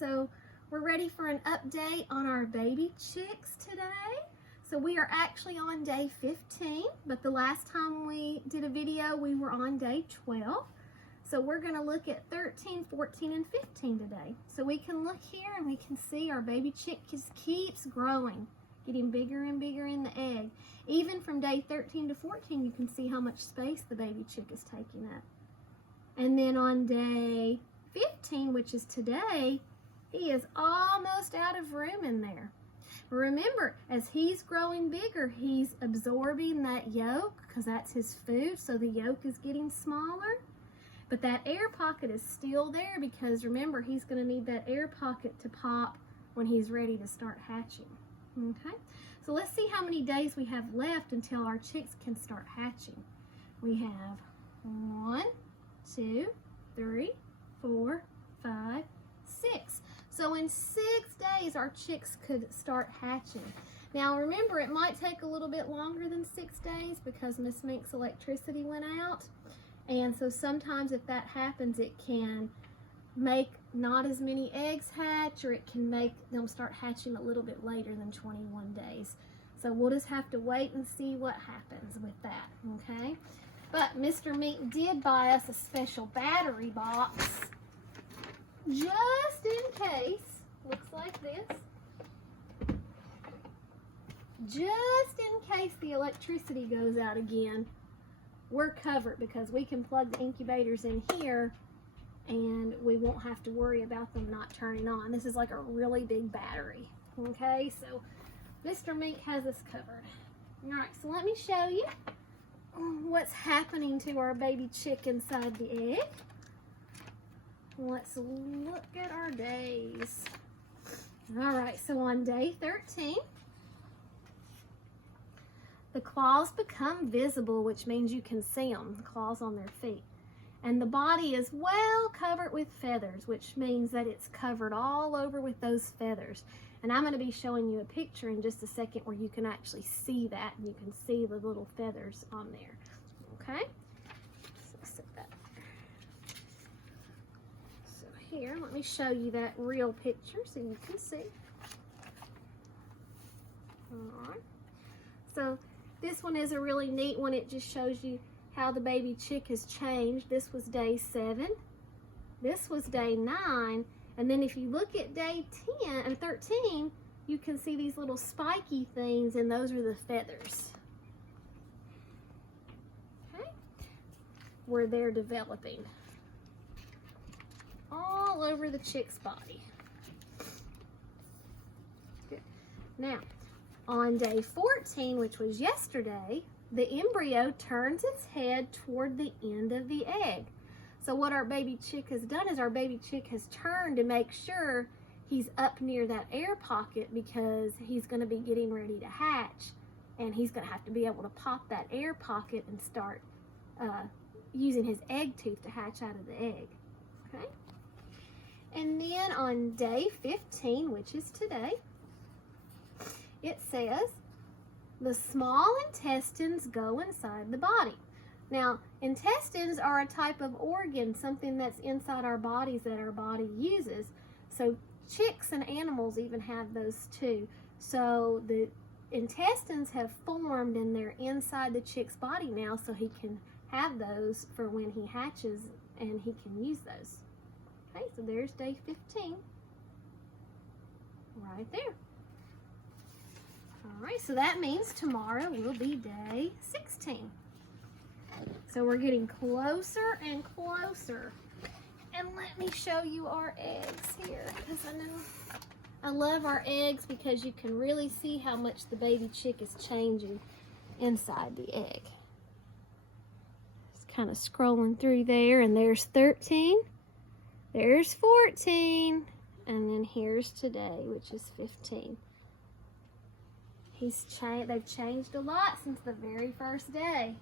So we're ready for an update on our baby chicks today. So we are actually on day 15, but the last time we did a video, we were on day 12. So we're gonna look at 13, 14, and 15 today. So we can look here and we can see our baby chick just keeps growing, getting bigger and bigger in the egg. Even from day 13 to 14, you can see how much space the baby chick is taking up. And then on day 15, which is today, he is almost out of room in there. Remember, as he's growing bigger, he's absorbing that yolk because that's his food, so the yolk is getting smaller. But that air pocket is still there because remember, he's going to need that air pocket to pop when he's ready to start hatching. Okay, so let's see how many days we have left until our chicks can start hatching. We have 1, 2, 3, 4, 5, 6. So in 6 days, our chicks could start hatching. Now remember, it might take a little bit longer than 6 days because Miss Mink's electricity went out. And so sometimes if that happens, it can make not as many eggs hatch, or it can make them start hatching a little bit later than 21 days. So we'll just have to wait and see what happens with that, okay? But Mr. Mink did buy us a special battery box just in case. Looks like this. Just in case the electricity goes out again, we're covered because we can plug the incubators in here and we won't have to worry about them not turning on. This is like a really big battery, okay? So Mr. Mink has us covered. All right, so let me show you what's happening to our baby chick inside the egg. Let's look at our days. All right, so on day 13, the claws become visible, which means you can see them, the claws on their feet. And the body is well covered with feathers, which means that it's covered all over with those feathers. And I'm going to be showing you a picture in just a second where you can actually see that, and you can see the little feathers on there. Okay? So set that there. So here, let me show you that real picture so you can see. All right. So this one is a really neat one. It just shows you how the baby chick has changed. This was day 7. This was day 9. And then if you look at day 10 and 13, you can see these little spiky things, and those are the feathers. Okay? Where they're developing all over the chick's body. Good. Now, on day 14, which was yesterday, the embryo turns its head toward the end of the egg. So what our baby chick has done is our baby chick has turned to make sure he's up near that air pocket because he's going to be getting ready to hatch, and he's going to have to be able to pop that air pocket and start using his egg tooth to hatch out of the egg. Okay? And then on day 15, which is today, it says, the small intestines go inside the body. Now, intestines are a type of organ, something that's inside our bodies that our body uses. So chicks and animals even have those too. So the intestines have formed and they're inside the chick's body now, so he can have those for when he hatches and he can use those. Okay, so there's day 15 right there. All right, so that means tomorrow will be day 16. So we're getting closer and closer. And let me show you our eggs here, because I know I love our eggs because you can really see how much the baby chick is changing inside the egg. Just kind of scrolling through there, and there's 13, there's 14, and then here's today, which is 15. They've changed a lot since the very first day.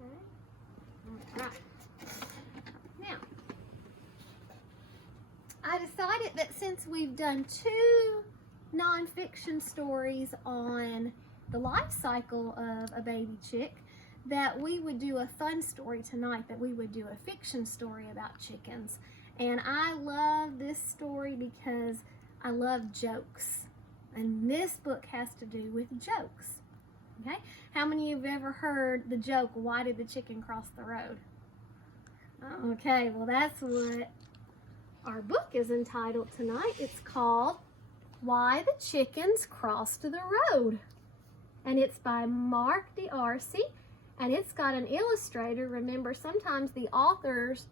Okay. All right. Now, I decided that since we've done 2 nonfiction stories on the life cycle of a baby chick, that we would do a fun story tonight, that we would do a fiction story about chickens. And I love this story because I love jokes. And this book has to do with jokes. Okay? How many of you have ever heard the joke, why did the chicken cross the road? Okay, well that's what our book is entitled tonight. It's called Why the Chickens Crossed the Road. And it's by Mark D'Arcy. And it's got an illustrator. Remember, sometimes the authors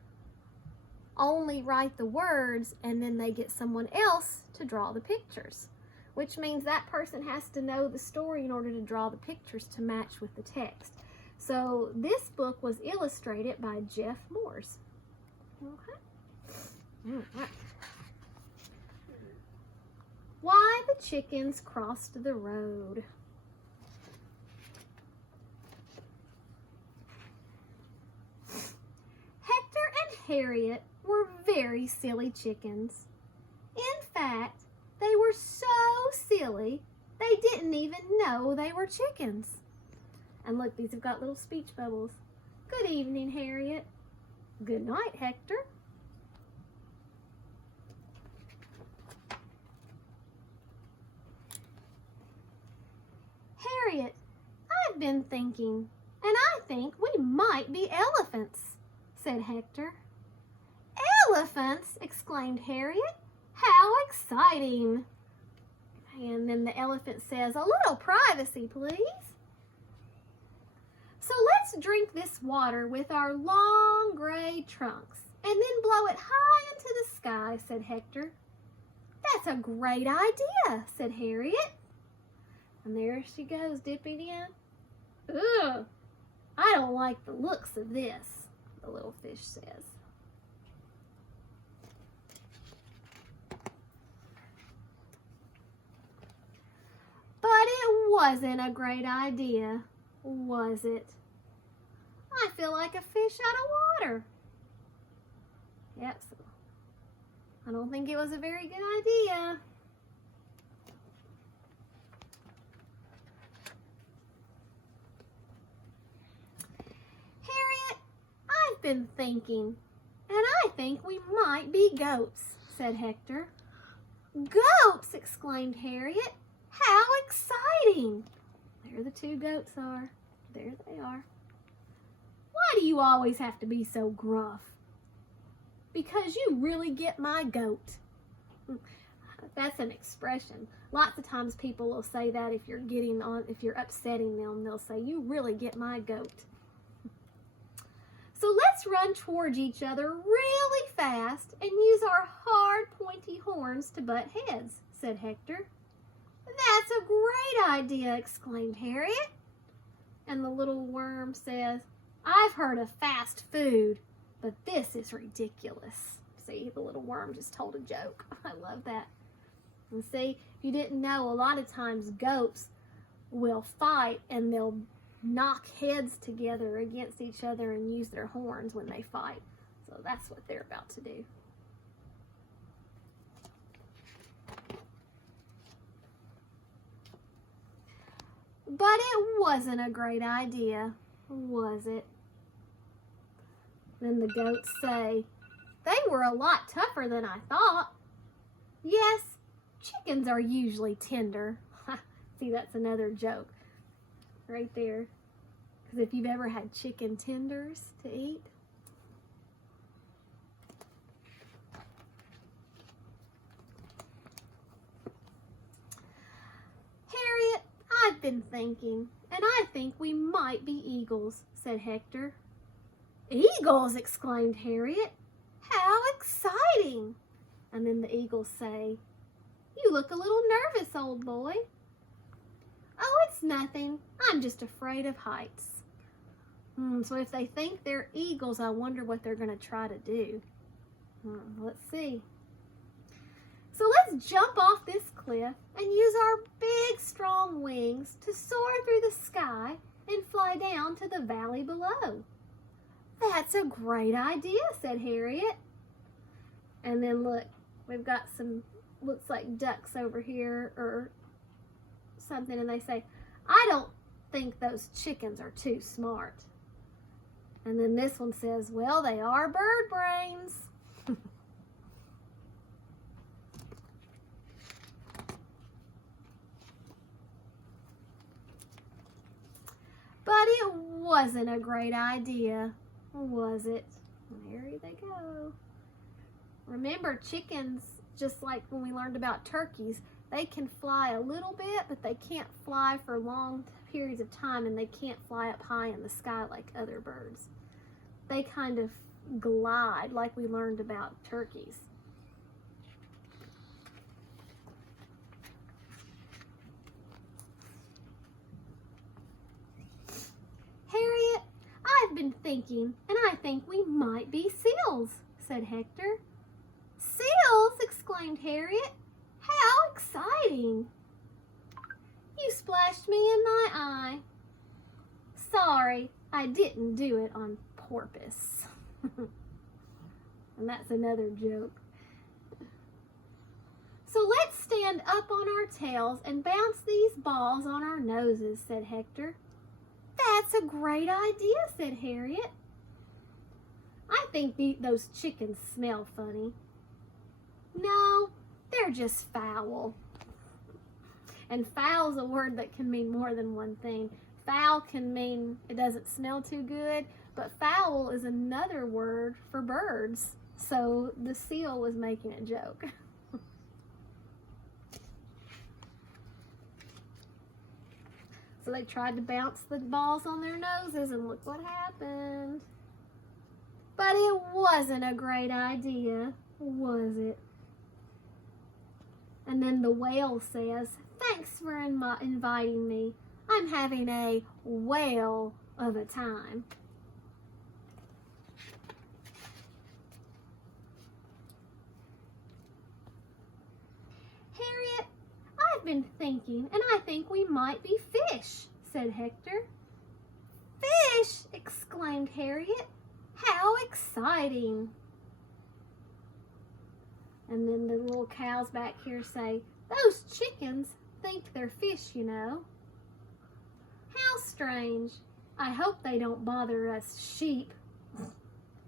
only write the words and then they get someone else to draw the pictures, which means that person has to know the story in order to draw the pictures to match with the text. So this book was illustrated by Jeff Morse. Okay. All right. Why the Chickens Crossed the Road. Hector and Harriet were very silly chickens. In fact, they were so silly, they didn't even know they were chickens. And look, these have got little speech bubbles. Good evening, Harriet. Good night, Hector. Harriet, I've been thinking, and I think we might be elephants, said Hector. Elephants, exclaimed Harriet. How exciting. And then the elephant says, a little privacy, please. So let's drink this water with our long gray trunks and then blow it high into the sky, said Hector. That's a great idea, said Harriet. And there she goes, dipping in. Ugh, I don't like the looks of this, the little fish says. But it wasn't a great idea, was it? I feel like a fish out of water. Yep, so I don't think it was a very good idea. Harriet, I've been thinking, and I think we might be goats, said Hector. Goats, exclaimed Harriet. How exciting! There the two goats are. There they are. Why do you always have to be so gruff? Because you really get my goat. That's an expression. Lots of times people will say that if you're upsetting them, they'll say, you really get my goat. So let's run towards each other really fast and use our hard, pointy horns to butt heads, said Hector. That's a great idea, exclaimed Harriet. And the little worm says, I've heard of fast food, but this is ridiculous. See, the little worm just told a joke. I love that. And see, if you didn't know, a lot of times goats will fight and they'll knock heads together against each other and use their horns when they fight. So that's what they're about to do. But it wasn't a great idea, was it? Then the goats say, they were a lot tougher than I thought. Yes, chickens are usually tender. See, that's another joke right there. Because if you've ever had chicken tenders to eat. Harriet, I've been thinking, and I think we might be eagles, said Hector. Eagles, exclaimed Harriet. How exciting! And then the eagles say, you look a little nervous, old boy. Oh, it's nothing. I'm just afraid of heights. So if they think they're eagles, I wonder what they're going to try to do. Let's see. So let's jump off this cliff and use our big, strong wings to soar through the sky and fly down to the valley below. That's a great idea, said Harriet. And then look, we've got some, looks like ducks over here or something, and they say, I don't think those chickens are too smart. And then this one says, well, they are bird brains. wasn't a great idea, was it? There they go. Remember, chickens, just like when we learned about turkeys, they can fly a little bit, but they can't fly for long periods of time, and they can't fly up high in the sky like other birds. They kind of glide like we learned about turkeys. Harriet, I've been thinking, and I think we might be seals, said Hector. Seals, exclaimed Harriet. How exciting! You splashed me in my eye. Sorry, I didn't do it on purpose. And that's another joke. So let's stand up on our tails and bounce these balls on our noses, said Hector. That's a great idea, said Harriet. I think those chickens smell funny. No, they're just foul. And foul's a word that can mean more than one thing. Foul can mean it doesn't smell too good, but foul is another word for birds. So the seal was making a joke. So they tried to bounce the balls on their noses, and look what happened. But it wasn't a great idea, was it? And then the whale says, thanks for inviting me. I'm having a whale of a time. Harriet, I've been thinking, and I think we might be fish, said Hector. Fish, exclaimed Harriet. How exciting. And then the little cows back here say, those chickens think they're fish, you know. How strange. I hope they don't bother us sheep.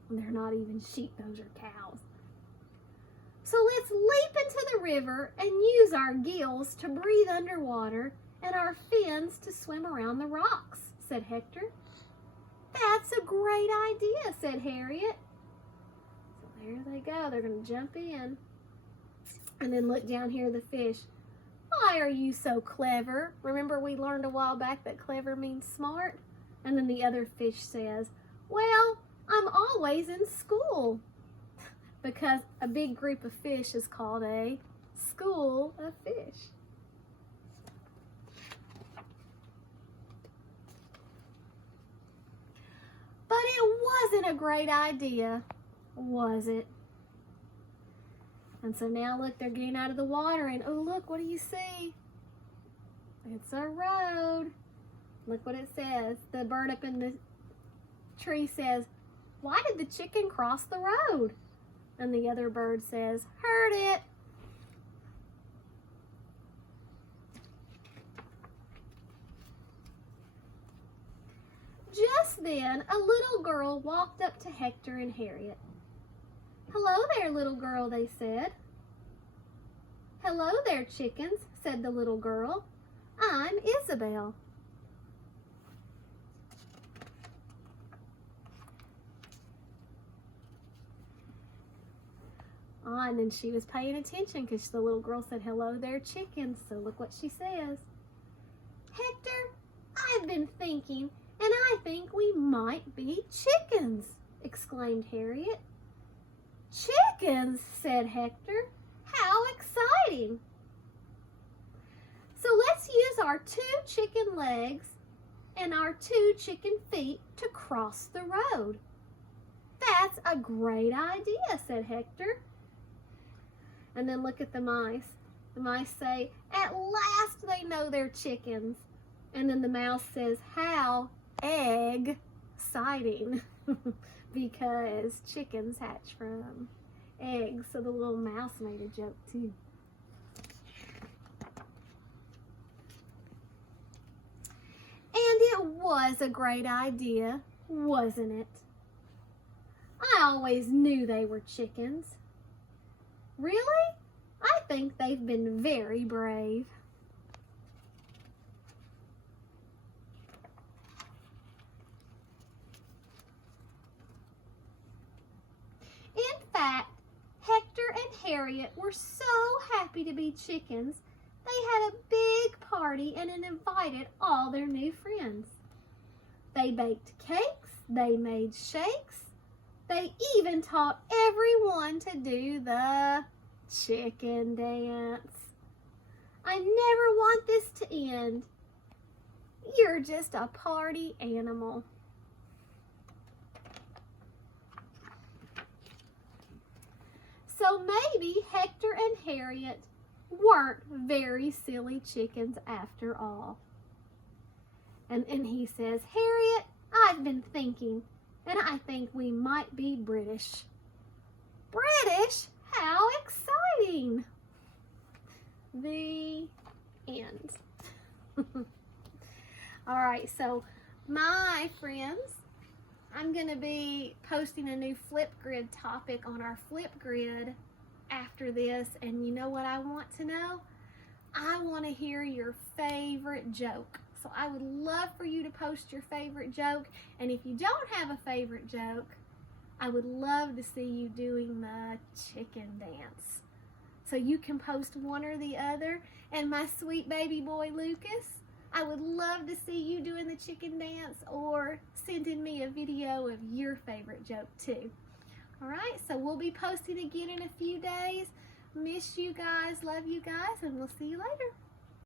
They're not even sheep, those are cows. So let's leap into the river and use our gills to breathe underwater and our fins to swim around the rocks, said Hector. That's a great idea, said Harriet. So there they go. They're going to jump in. And then look down here, the fish. Why are you so clever? Remember we learned a while back that clever means smart? And then the other fish says, well, I'm always in school. Because a big group of fish is called a school of fish. But it wasn't a great idea, was it? And so now look, they're getting out of the water, and oh look, what do you see? It's a road. Look what it says. The bird up in the tree says, why did the chicken cross the road? And the other bird says, heard it. Just then, a little girl walked up to Hector and Harriet. Hello there, little girl, they said. Hello there, chickens, said the little girl. I'm Isabel. And then she was paying attention because the little girl said, hello there, chickens. So look what she says. Hector, I've been thinking, and I think we might be chickens, exclaimed Harriet. Chickens, said Hector. How exciting. So let's use our 2 chicken legs and our 2 chicken feet to cross the road. That's a great idea, said Hector. And then look at the mice. The mice say, at last they know they're chickens. And then the mouse says, how egg-citing. Because chickens hatch from eggs. So the little mouse made a joke too. And it was a great idea, wasn't it? I always knew they were chickens. Really? I think they've been very brave. fact, Hector and Harriet were so happy to be chickens, they had a big party and invited all their new friends. They baked cakes, they made shakes, they even taught everyone to do the chicken dance. I never want this to end. You're just a party animal. So maybe Hector and Harriet weren't very silly chickens after all. And he says, Harriet, I've been thinking, and I think we might be British. British? How exciting! The end. All right, so my friends, I'm going to be posting a new Flipgrid topic on our Flipgrid after this, and you know what I want to know? I want to hear your favorite joke. So I would love for you to post your favorite joke, and if you don't have a favorite joke, I would love to see you doing the chicken dance. So you can post one or the other, and my sweet baby boy Lucas, I would love to see you doing the chicken dance or sending me a video of your favorite joke too. All right, so we'll be posting again in a few days. Miss you guys, love you guys, and we'll see you later.